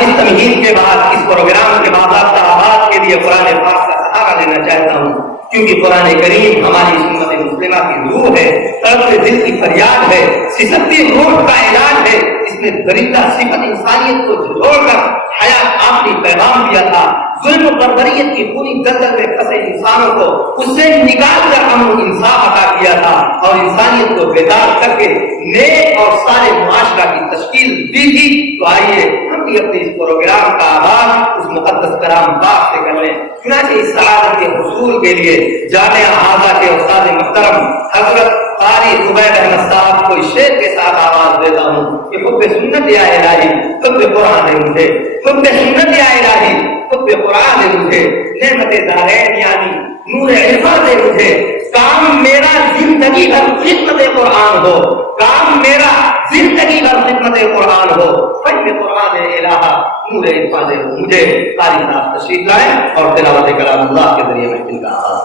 अब इस तमहीद के बाद, इस प्रोग्राम के बाद आपका आवाज के लिए कुरान पाक का सहारा लेना चाहता हूँ, क्योंकि कुरान करीम हमारी उम्मत मुस्लिमा की रूह है, तड़पते दिल की फरियाद है, सिसकती रूह का इलाज है। इसमें दरिंदा सिफत इंसानियत को जोड़कर हयात आखिरी पैगाम दिया था। जुल्म बर्बरियत की पूरी दलदल में फंसे इंसानों को उससे निकाल कर अमन इंसाफ अता किया था और इंसानियत को बेदार करके नेक और सारे मुआशरा की तश्कील दी थी। तो आइए हम भी अपने इस प्रोग्राम का आगाज उस मुकद्दस कलाम पाक से कर लें। चुनांचे इस सआदत के हुसूल के लिए जामिया हाजा के उस्ताद मुहतरम हजरत कारी जुबैर अहमद साहब को इस शेर के साथ आवाज देता हूँ कि हुब्बे सुन्नत या इलाही हुब्बे कुरान है मुझे, हुब्बे सुन्नत या इलाही हुब्बे कुरान है मुझे, नेमत दारैन यानी नूर इल्फा दे मुझे, काम मेरा जिंदगी भर खिदमत कुरान हो, काम मेरा जिंदगी भर खिदमत कुरान हो, फैज़ कुरान इलाहा नूर इल्फा दे मुझे। कारी साहब तशरीफ लाए और तिलावत कलाम अल्लाह के जरिए महफिल का आगाज।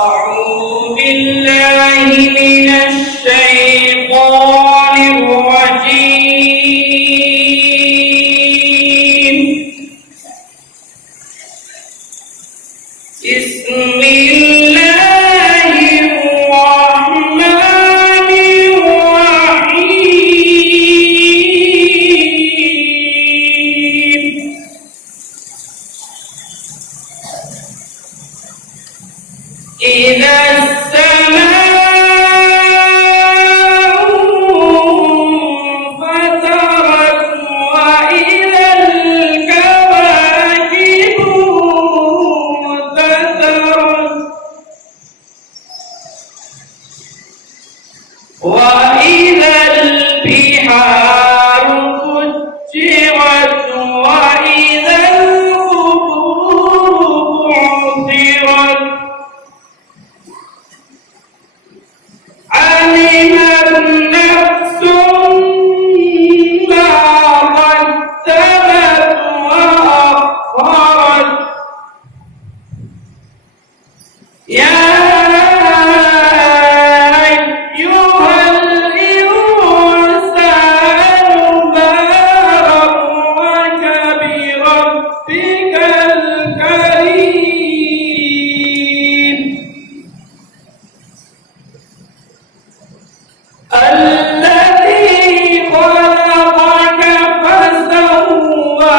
أعوذ بالله من الشيطان الرجيم. بسم الله الرحمن الرحيم. إذا السماء انفطرت وإذا الكواكب انتثرت وإذا البحار فجرت وإذا القبور بعثرت علمت نفس ما قدمت وأخرت. يا أيها الإنسان ما غرك بربك الكريم الذي خلقك فسواك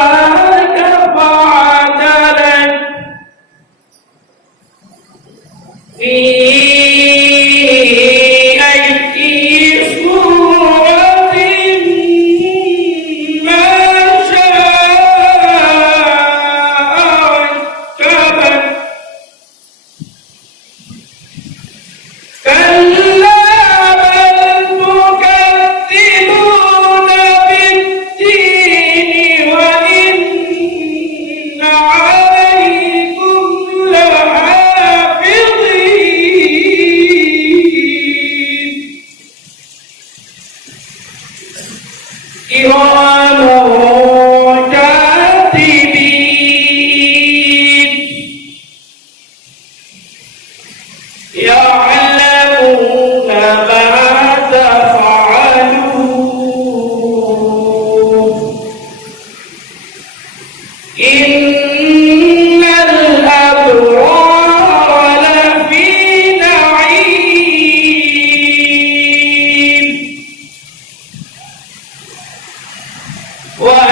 فعدلك في أي صورة ما شاء ركبك. كلا بل تكذبون بالدين وإن عليكم لحافظين كرام كاتبين يعلمون ما تفعلون. إن الأبرار لفي نعيم وإن